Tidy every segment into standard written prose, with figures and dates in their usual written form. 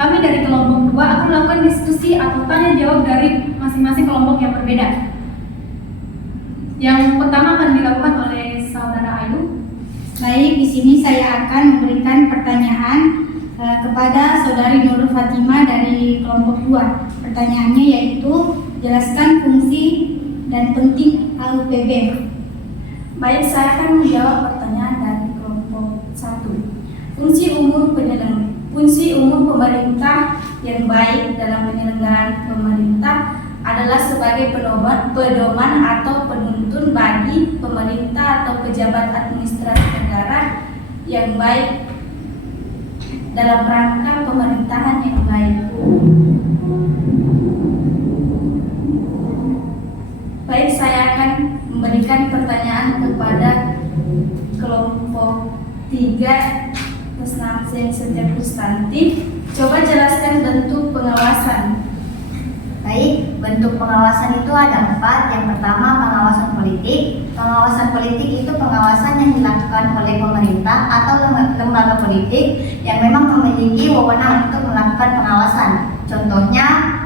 kami dari kelompok 2 akan melakukan diskusi atau tanya jawab dari masing-masing kelompok yang berbeda. Yang pertama akan dilakukan oleh Saudara Ayu. Baik, di sini saya akan memberikan pertanyaan kepada Saudari Nurul Fatimah dari kelompok 2. Pertanyaannya yaitu, jelaskan fungsi dan penting AUPB. Baik, saya akan menjawab pertanyaan dari kelompok 1. Fungsi umum pemerintah yang baik dalam penyelenggaraan pemerintah adalah sebagai pedoman atau penuntun bagi pemerintah atau pejabat administrasi negara yang baik dalam rangka pemerintahan yang baik. Baik, saya akan memberikan pertanyaan kepada kelompok 3 atas nama saya Setia Kustanti. Coba jelaskan bentuk pengawasan. Baik, bentuk pengawasan itu ada 4. Yang pertama, pengawasan politik. Pengawasan politik itu pengawasan yang dilakukan oleh pemerintah atau lembaga politik yang memang memiliki wewenang untuk melakukan pengawasan. Contohnya,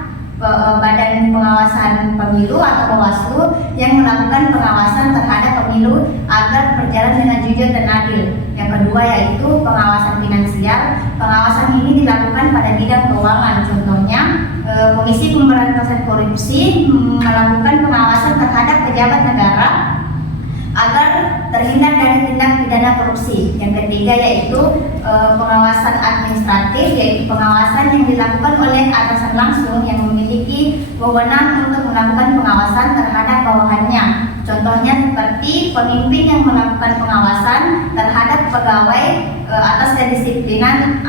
Badan Pengawasan Pemilu atau Bawaslu yang melakukan pengawasan terhadap pemilu agar berjalan dengan jujur dan adil. Yang kedua yaitu pengawasan finansial. Pengawasan ini dilakukan pada bidang keuangan. Contohnya, Komisi Pemberantasan Korupsi melakukan pengawasan terhadap pejabat negara agar terhindar dari tindak pidana korupsi. Yang ketiga yaitu pengawasan administratif, yaitu pengawasan yang dilakukan oleh atasan langsung yang memiliki wewenang untuk melakukan pengawasan terhadap bawahannya. Contohnya seperti pemimpin yang melakukan pengawasan terhadap pegawai atas kedisiplinan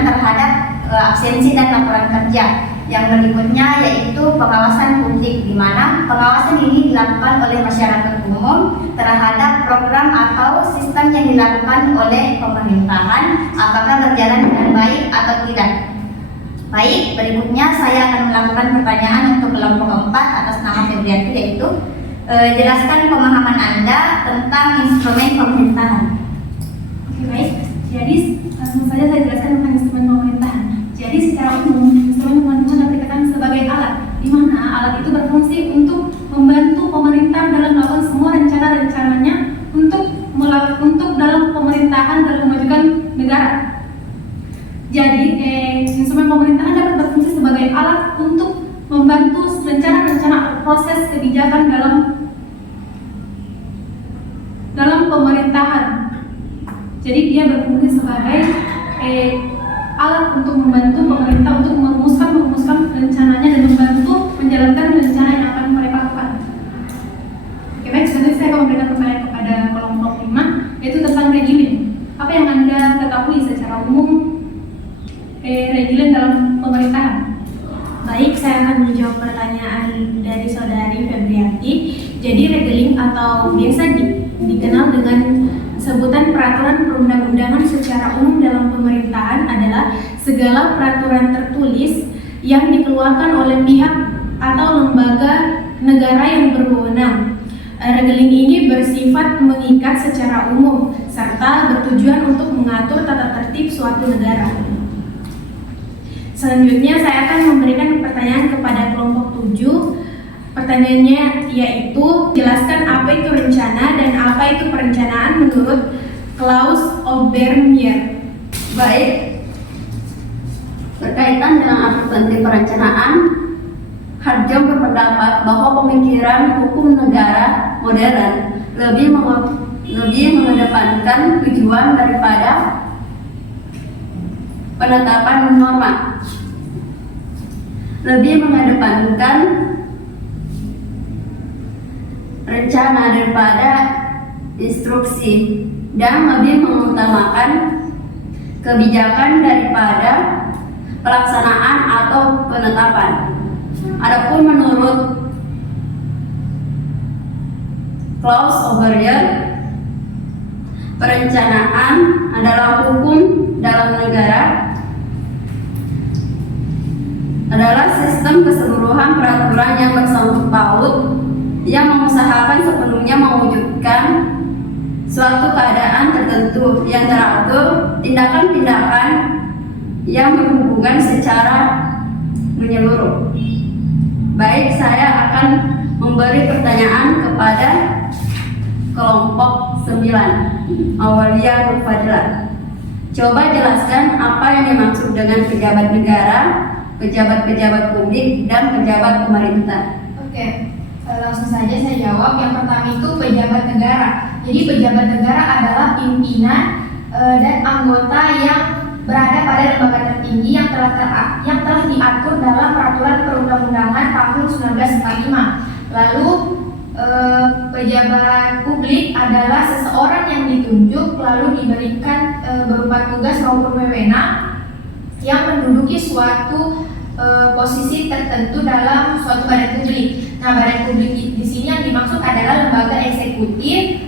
terhadap absensi dan laporan kerja. Yang berikutnya yaitu pengawasan publik, di mana pengawasan ini dilakukan oleh masyarakat umum terhadap program atau sistem yang dilakukan oleh pemerintahan, apakah berjalan dengan baik atau tidak. Baik, berikutnya saya akan melakukan pertanyaan untuk kelompok 4 atas nama Febrianti, yaitu jelaskan pemahaman Anda tentang instrumen pemerintahan. Oke, baik. Jadi langsung saja saya jelaskan tentang instrumen pemerintahan. Jadi secara umum, instrumen pemerintahan dapat dikatakan sebagai alat, di mana alat itu berfungsi untuk membantu pemerintah dalam melakukan semua rencana-rencananya untuk dalam pemerintahan dalam memajukan negara. Jadi, instrumen pemerintahan dapat berfungsi sebagai alat untuk membantu rencana-rencana proses kebijakan dalam pemerintahan. Jadi dia berfungsi sebagai alat untuk membantu pemerintah untuk merumuskan rencananya dan membantu menjalankan rencana yang akan mereka lakukan. Oke, baik, selanjutnya saya akan memberikan pertanyaan kepada kelompok 5, yaitu tentang regimen. Apa yang Anda ketahui secara umum regimen dalam pemerintahan? Baik, saya akan menjawab pertanyaan dari Saudari Febrianti. Jadi regeling atau biasa dikenal dengan sebutan peraturan perundang-undangan secara umum dalam pemerintahan adalah segala peraturan tertulis yang dikeluarkan oleh pihak atau lembaga negara yang berwenang. Regeling ini bersifat mengikat secara umum serta bertujuan untuk mengatur tata tertib suatu negara. Selanjutnya saya akan memberikan pertanyaan kepada kelompok 7. Pertanyaannya yaitu, jelaskan apa itu rencana dan apa itu perencanaan menurut Klaus Obermeier. Baik, berkaitan dengan arti penting perencanaan, Harjo berpendapat bahwa pemikiran hukum negara modern lebih mengedepankan tujuan daripada penetapan norma, lebih mengedepankan rencana daripada instruksi, dan lebih mengutamakan kebijakan daripada pelaksanaan atau penetapan. Adapun menurut Klaus Obermeier, perencanaan adalah hukum dalam negara, adalah sistem keseluruhan peraturan yang bersangkut paut yang mengusahakan sepenuhnya mewujudkan suatu keadaan tertentu yang teratur. Tindakan-tindakan yang berhubungan secara menyeluruh. Baik, saya akan memberi pertanyaan kepada kelompok 9, Aulia Nur Fadila. Coba jelaskan apa yang dimaksud dengan pejabat negara, pejabat-pejabat publik, dan pejabat pemerintah. Oke, langsung saja saya jawab. Yang pertama itu pejabat negara. Jadi pejabat negara adalah pimpinan dan anggota yang berada pada lembaga tertinggi yang telah diatur dalam peraturan perundang-undangan tahun 1945. Lalu pejabat publik adalah seseorang yang ditunjuk lalu diberikan berupa tugas maupun wewenang yang menduduki suatu posisi tertentu dalam suatu badan publik. Nah, badan publik di sini yang dimaksud adalah lembaga eksekutif,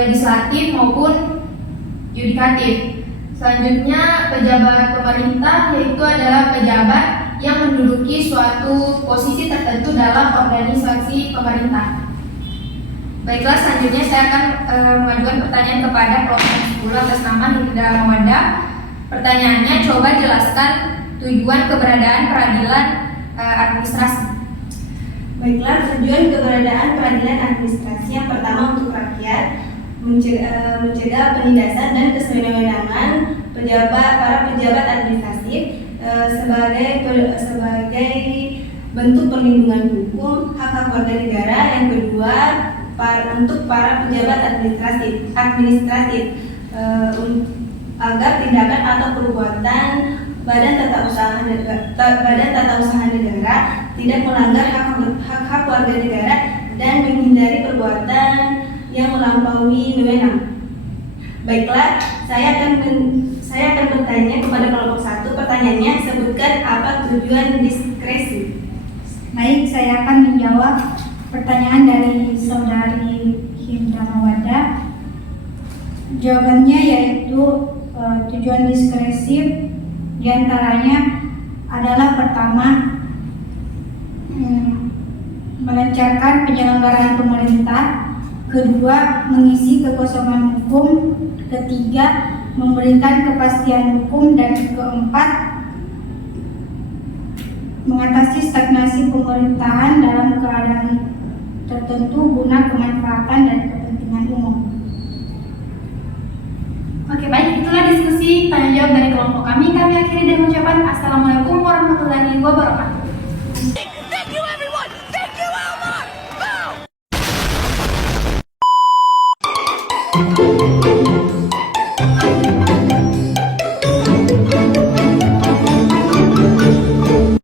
legislatif maupun yudikatif. Selanjutnya pejabat pemerintah yaitu adalah pejabat yang menduduki suatu posisi tertentu dalam organisasi pemerintah. Baiklah, selanjutnya saya akan mengajukan pertanyaan kepada kelompok 10 atas nama Hilda Mawada. Pertanyaannya, coba jelaskan tujuan keberadaan peradilan administrasi. Baiklah, tujuan keberadaan peradilan administrasi yang pertama untuk rakyat, mencegah penindasan dan kesewenang-wenangan para pejabat administratif sebagai bentuk perlindungan hukum hak-hak warga negara. Yang kedua, untuk para pejabat administratif agar tindakan atau perbuatan Badan Tata Usaha Negara tidak melanggar hak-hak warga negara dan menghindari perbuatan yang melampaui wewenang. Baiklah, saya akan bertanya kepada kelompok 1. Pertanyaannya, sebutkan apa tujuan diskresi. Baik, saya akan menjawab pertanyaan dari saudari Hilda Mawada. Jawabannya yaitu tujuan diskresi diantaranya adalah pertama, melancarkan penyelenggaraan pemerintah. Kedua, mengisi kekosongan hukum. Ketiga, memberikan kepastian hukum. Dan keempat, mengatasi stagnasi pemerintahan dalam keadaan tertentu guna kemanfaatan dan kepentingan umum. Oke, baik, itulah diskusi tanya jawab dari kelompok kami. Kami akhiri dengan ucapan Assalamualaikum warahmatullahi wabarakatuh. Thank you, everyone! Thank you, Elmar! Boom!